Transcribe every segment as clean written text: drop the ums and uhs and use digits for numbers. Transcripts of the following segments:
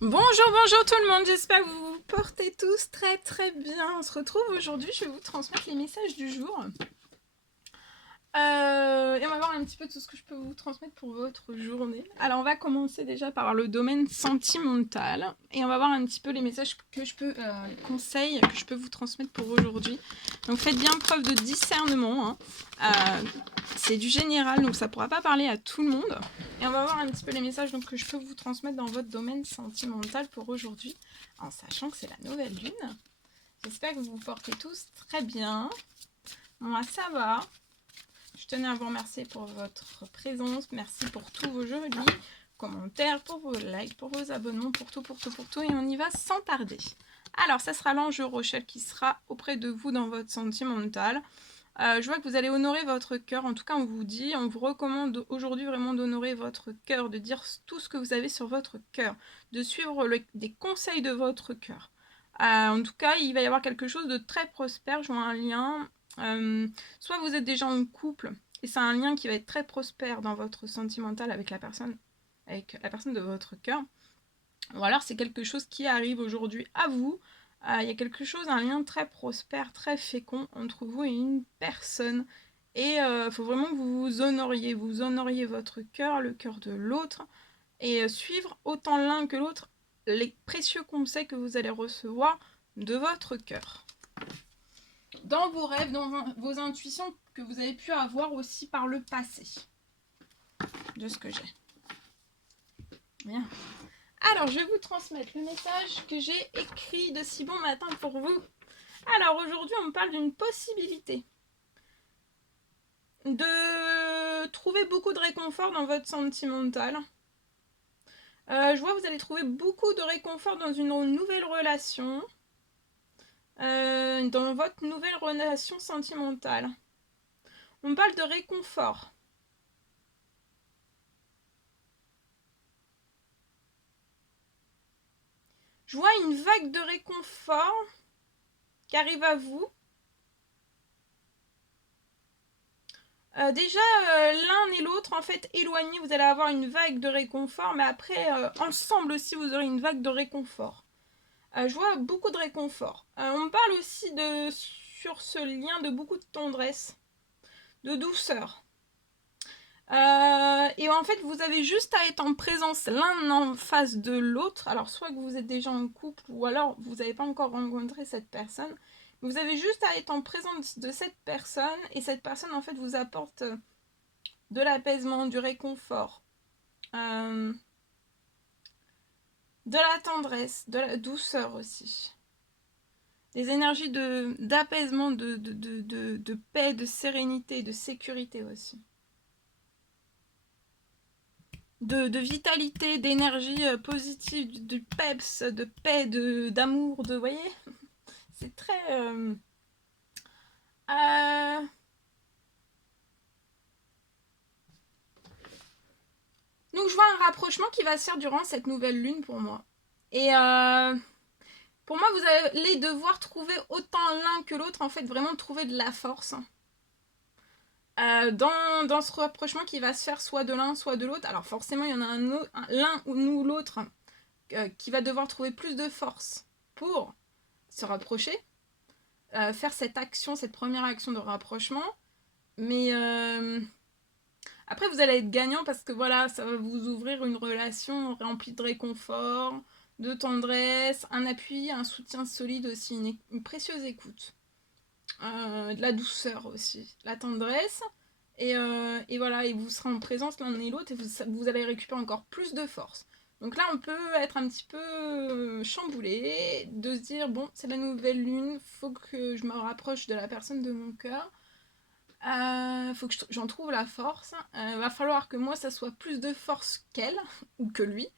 Bonjour tout le monde, j'espère que vous vous portez tous très bien. On se retrouve aujourd'hui, je vais vous transmettre les messages du jour. Et on va voir un petit peu tout ce que je peux vous transmettre pour votre journée. Alors on va commencer déjà par le domaine sentimental. Et on va voir un petit peu les messages que je peux, les conseils que je peux vous transmettre pour aujourd'hui. Donc faites bien preuve de discernement. C'est du général, donc ça ne pourra pas parler à tout le monde. Et on va voir un petit peu les messages donc, que je peux vous transmettre dans votre domaine sentimental pour aujourd'hui. En sachant que c'est la nouvelle lune. J'espère que vous vous portez tous très bien. Moi ça va. Je tenais à vous remercier pour votre présence. Merci pour tous vos jolis commentaires, pour vos likes, pour vos abonnements, pour tout. Et on y va sans tarder. Alors, ça sera l'ange Rochelle qui sera auprès de vous dans votre sentimental. Je vois que vous allez honorer votre cœur. En tout cas, on vous recommande aujourd'hui vraiment d'honorer votre cœur, de dire tout ce que vous avez sur votre cœur, de suivre des conseils de votre cœur. En tout cas, il va y avoir quelque chose de très prospère. Je vois un lien. Soit vous êtes déjà en couple et c'est un lien qui va être très prospère dans votre sentimental avec la personne de votre cœur. Ou alors c'est quelque chose qui arrive aujourd'hui à vous. Il y a quelque chose, un lien très prospère, très fécond entre vous et une personne. Et il faut vraiment que vous honoriez votre cœur, le cœur de l'autre, et suivre autant l'un que l'autre les précieux conseils que vous allez recevoir de votre cœur. Dans vos rêves, dans vos intuitions que vous avez pu avoir aussi par le passé. De ce que j'ai. Bien. Alors, je vais vous transmettre le message que j'ai écrit de si bon matin pour vous. Alors, aujourd'hui, on me parle d'une possibilité de trouver beaucoup de réconfort dans votre sentimental. Je vois que vous allez trouver beaucoup de réconfort dans une nouvelle relation. Dans votre nouvelle relation sentimentale. On me parle de réconfort. Je vois une vague de réconfort qui arrive à vous. Déjà, l'un et l'autre, en fait, éloignés, vous allez avoir une vague de réconfort, mais après, ensemble aussi, vous aurez une vague de réconfort. Je vois beaucoup de réconfort. On me parle aussi sur ce lien de beaucoup de tendresse, de douceur. Et en fait, vous avez juste à être en présence l'un en face de l'autre. Alors, soit que vous êtes déjà en couple, ou alors vous n'avez pas encore rencontré cette personne. Vous avez juste à être en présence de cette personne, et cette personne, en fait, vous apporte de l'apaisement, du réconfort, de la tendresse, de la douceur aussi. Des énergies d'apaisement, de paix, de sérénité, de sécurité aussi. De vitalité, d'énergie positive, de peps, de paix, d'amour, vous voyez, c'est très... Donc je vois un rapprochement qui va se faire durant cette nouvelle lune pour moi. Et pour moi, vous allez devoir trouver autant l'un que l'autre, en fait, vraiment trouver de la force. Dans ce rapprochement qui va se faire soit de l'un, soit de l'autre. Alors forcément, il y en a l'un ou l'autre qui va devoir trouver plus de force pour se rapprocher, faire cette action, cette première action de rapprochement. Mais après, vous allez être gagnant parce que voilà, ça va vous ouvrir une relation remplie de réconfort, de tendresse, un appui, un soutien solide aussi, une précieuse écoute. De la douceur aussi, la tendresse. Et voilà, et vous serez en présence l'un et l'autre et vous allez récupérer encore plus de force. Donc là, on peut être un petit peu chamboulé, de se dire, bon, c'est la nouvelle lune, faut que je me rapproche de la personne de mon cœur. Faut que j'en trouve la force. Va falloir que moi, ça soit plus de force qu'elle, ou que lui.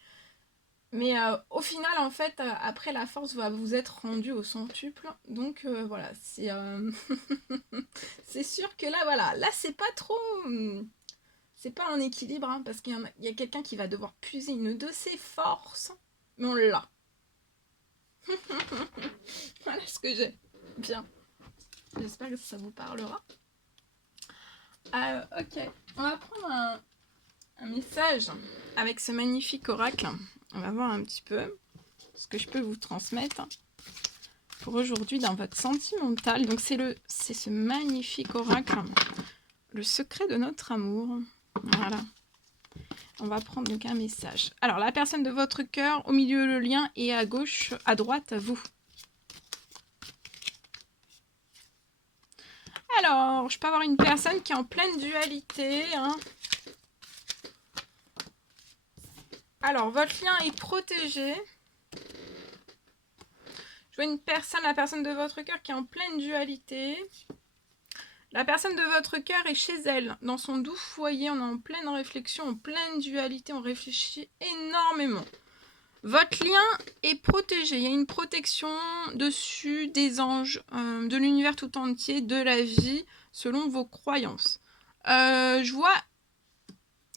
Mais au final, en fait, après, la force va vous être rendue au centuple. Donc voilà, c'est sûr que là, voilà, là, c'est pas trop... C'est pas un équilibre, hein, parce qu'il y a quelqu'un qui va devoir puiser une de ses forces. Mais on l'a. Voilà ce que j'ai. Bien. J'espère que ça vous parlera. Ok, on va prendre un message avec ce magnifique oracle. On va voir un petit peu. ce que je peux vous transmettre pour aujourd'hui dans votre sentimental. Donc c'est ce magnifique oracle, le secret de notre amour. Voilà. On va prendre donc un message. Alors, la personne de votre cœur, au milieu le lien et à gauche, à droite, vous. Alors, je peux avoir une personne qui est en pleine dualité. Hein. Alors, votre lien est protégé. Je vois une personne, la personne de votre cœur qui est en pleine dualité. La personne de votre cœur est chez elle, dans son doux foyer. On est en pleine réflexion, en pleine dualité. On réfléchit énormément. Votre lien est protégé. Il y a une protection dessus des anges, de l'univers tout entier, de la vie, selon vos croyances. Je vois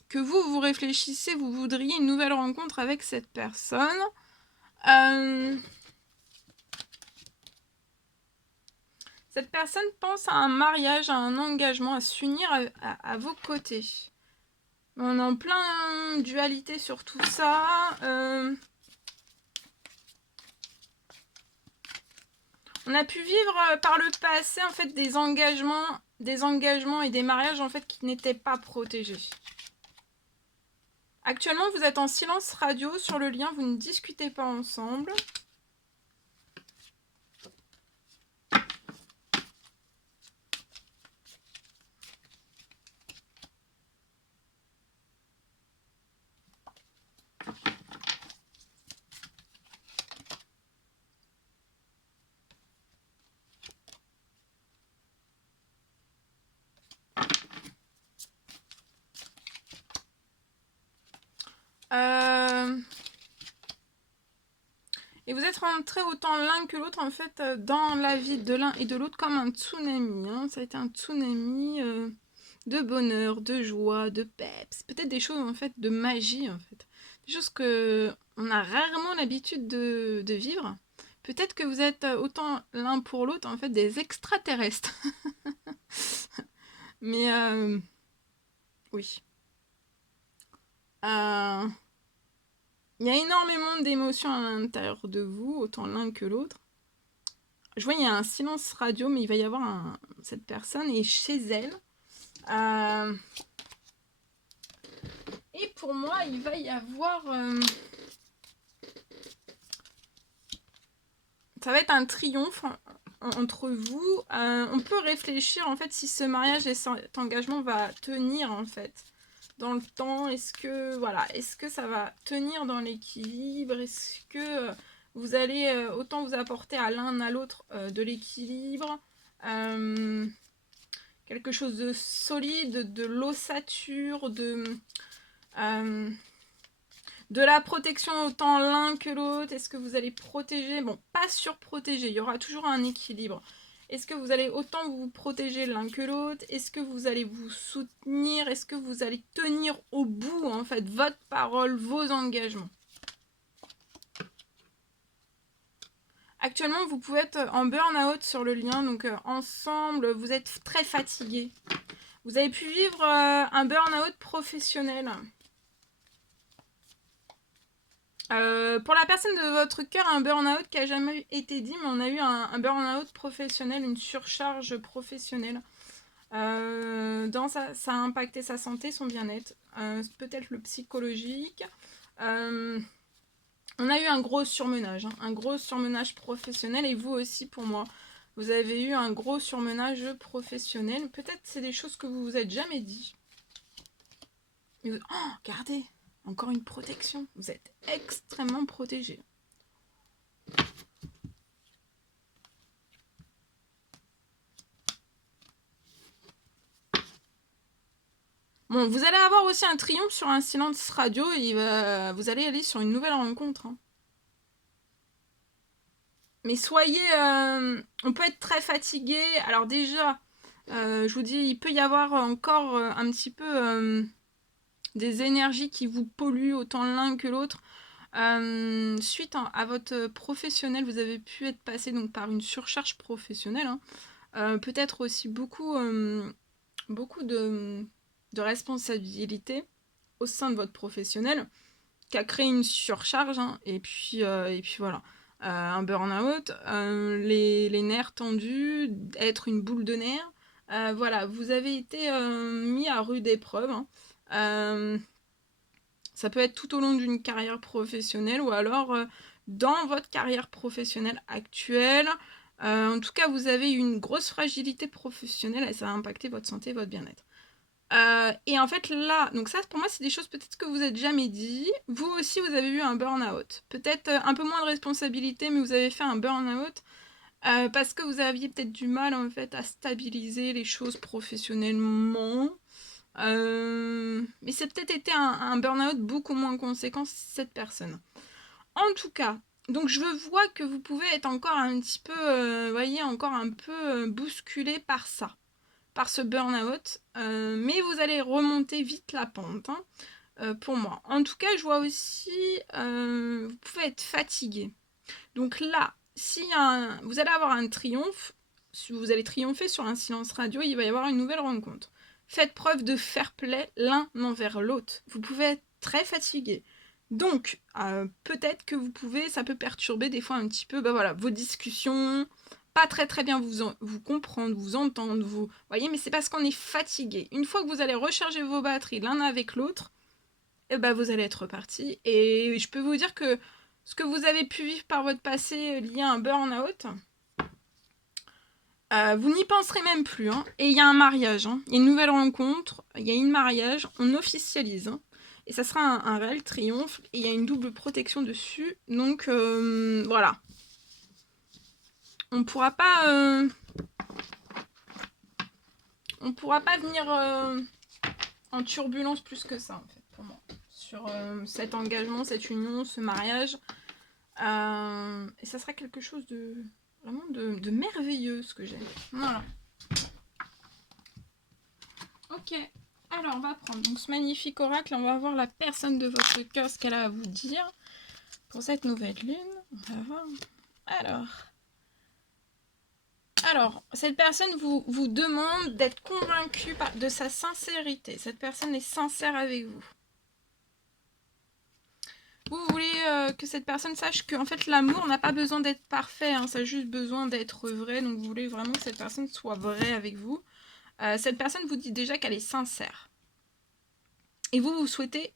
que vous réfléchissez, vous voudriez une nouvelle rencontre avec cette personne. Cette personne pense à un mariage, à un engagement, à s'unir à vos côtés. On est en plein dualité sur tout ça. On a pu vivre par le passé en fait des engagements et des mariages en fait qui n'étaient pas protégés. Actuellement, vous êtes en silence radio sur le lien, vous ne discutez pas ensemble. Et vous êtes rentrés autant l'un que l'autre en fait dans la vie de l'un et de l'autre comme un tsunami. Hein. Ça a été un tsunami de bonheur, de joie, de peps. Peut-être des choses en fait de magie en fait. Des choses que on a rarement l'habitude de vivre. Peut-être que vous êtes autant l'un pour l'autre en fait des extraterrestres. Mais oui. Il y a énormément d'émotions à l'intérieur de vous, autant l'un que l'autre. Je vois, il y a un silence radio, mais il va y avoir cette personne est chez elle. Et pour moi, il va y avoir... ça va être un triomphe entre vous. On peut réfléchir, en fait, si ce mariage et cet engagement va tenir, en fait, dans le temps. Est-ce que ça va tenir dans l'équilibre? Est-ce que vous allez autant vous apporter à l'un à l'autre de l'équilibre, quelque chose de solide, de l'ossature, de la protection autant l'un que l'autre? Est-ce que vous allez protéger? Bon, pas surprotéger, il y aura toujours un équilibre. Est-ce que vous allez autant vous protéger l'un que l'autre? Est-ce que vous allez vous soutenir? Est-ce que vous allez tenir au bout, en fait, votre parole, vos engagements? Actuellement, vous pouvez être en burn-out sur le lien, donc ensemble, vous êtes très fatigués. Vous avez pu vivre un burn-out professionnel. Pour la personne de votre cœur, un burn-out qui n'a jamais été dit, mais on a eu un burn-out professionnel, une surcharge professionnelle. Ça a impacté sa santé, son bien-être, peut-être le psychologique. On a eu un gros surmenage, un gros surmenage professionnel, et vous aussi pour moi. Vous avez eu un gros surmenage professionnel. Peut-être c'est des choses que vous vous êtes jamais dit. Oh, regardez, encore une protection. Vous êtes extrêmement protégé. Bon, vous allez avoir aussi un triomphe sur un silence radio et vous allez aller sur une nouvelle rencontre. Hein. Mais soyez... on peut être très fatigué. Alors déjà, je vous dis, il peut y avoir encore un petit peu des énergies qui vous polluent autant l'un que l'autre. Suite à votre professionnel, vous avez pu être passé donc, par une surcharge professionnelle. Hein. Peut-être aussi beaucoup de responsabilités au sein de votre professionnel qui a créé une surcharge, hein, et puis voilà. Un burn-out, les nerfs tendus, être une boule de nerfs. Voilà, vous avez été mis à rude épreuve, hein. Ça peut être tout au long d'une carrière professionnelle ou alors dans votre carrière professionnelle actuelle. En tout cas, vous avez une grosse fragilité professionnelle et ça a impacté votre santé et votre bien-être. Et en fait là, donc ça pour moi c'est des choses peut-être que vous n'êtes jamais dit. Vous aussi vous avez eu un burn-out. Peut-être un peu moins de responsabilité, mais vous avez fait un burn-out parce que vous aviez peut-être du mal en fait à stabiliser les choses professionnellement. Mais c'est peut-être été un burn-out beaucoup moins conséquent cette personne. En tout cas, donc je vois que vous pouvez être encore un petit peu, voyez, encore un peu bousculé par ça, par ce burn-out, mais vous allez remonter vite la pente, hein, pour moi. En tout cas, je vois aussi, vous pouvez être fatigué. Donc là, si vous allez avoir un triomphe, si vous allez triompher sur un silence radio, il va y avoir une nouvelle rencontre. Faites preuve de fair play l'un envers l'autre. Vous pouvez être très fatigué. Donc, peut-être que ça peut perturber des fois un petit peu voilà, vos discussions, pas très bien vous comprendre, vous entendre, vous voyez, mais c'est parce qu'on est fatigué. Une fois que vous allez recharger vos batteries l'un avec l'autre, vous allez être reparti. Et je peux vous dire que ce que vous avez pu vivre par votre passé lié à un burn-out, vous n'y penserez même plus, hein. Et il y a un mariage, hein. Il y a une nouvelle rencontre, il y a une mariage, on officialise, hein. Et ça sera un réel triomphe, et il y a une double protection dessus, donc voilà. On pourra pas venir en turbulence plus que ça, en fait, pour moi, sur cet engagement, cette union, ce mariage. Et ça sera quelque chose de vraiment de merveilleux, ce que j'aime. Voilà. Ok, alors on va prendre donc ce magnifique oracle, on va voir la personne de votre cœur, ce qu'elle a à vous dire pour cette nouvelle lune. On va voir. Alors, cette personne vous demande d'être convaincu de sa sincérité. Cette personne est sincère avec vous. Vous voulez que cette personne sache que en fait l'amour n'a pas besoin d'être parfait, hein, ça a juste besoin d'être vrai. Donc vous voulez vraiment que cette personne soit vraie avec vous. Cette personne vous dit déjà qu'elle est sincère. Et vous souhaitez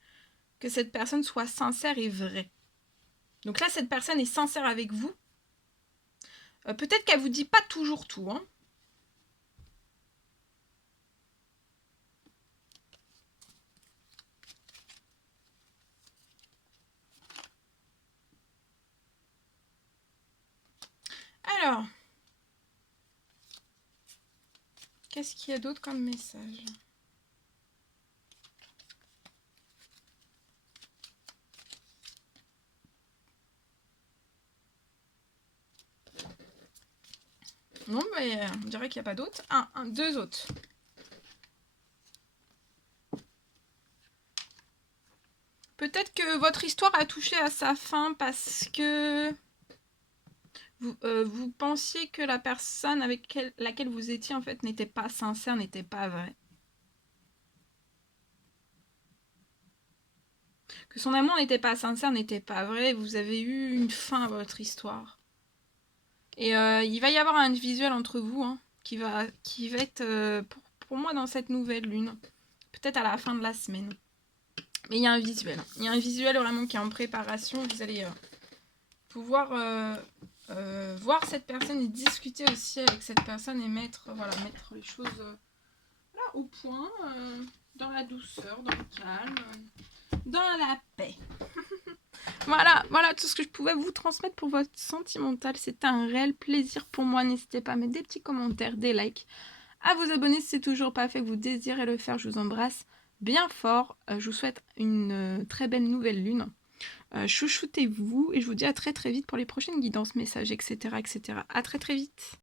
que cette personne soit sincère et vraie. Donc là, cette personne est sincère avec vous. Peut-être qu'elle vous dit pas toujours tout, hein. Alors, qu'est-ce qu'il y a d'autre comme message ? Non, mais on dirait qu'il n'y a pas d'autres. Deux autres. Peut-être que votre histoire a touché à sa fin parce que vous pensiez que la personne avec laquelle vous étiez en fait n'était pas sincère, n'était pas vraie. Que son amour n'était pas sincère, n'était pas vrai. Vous avez eu une fin à votre histoire. Et il va y avoir un visuel entre vous, hein, qui va être pour moi dans cette nouvelle lune. Peut-être à la fin de la semaine. Mais il y a un visuel. Il y a un visuel vraiment qui est en préparation. Vous allez pouvoir voir cette personne et discuter aussi avec cette personne et mettre les choses au point, dans la douceur, dans le calme, dans la paix. Voilà tout ce que je pouvais vous transmettre pour votre sentimental. C'était un réel plaisir pour moi. N'hésitez pas à mettre des petits commentaires, des likes, à vous abonner si c'est toujours pas fait, que vous désirez le faire. Je vous embrasse bien fort. Je vous souhaite une très belle nouvelle lune. Chouchoutez-vous et je vous dis à très vite pour les prochaines guidances, messages, etc. À très vite.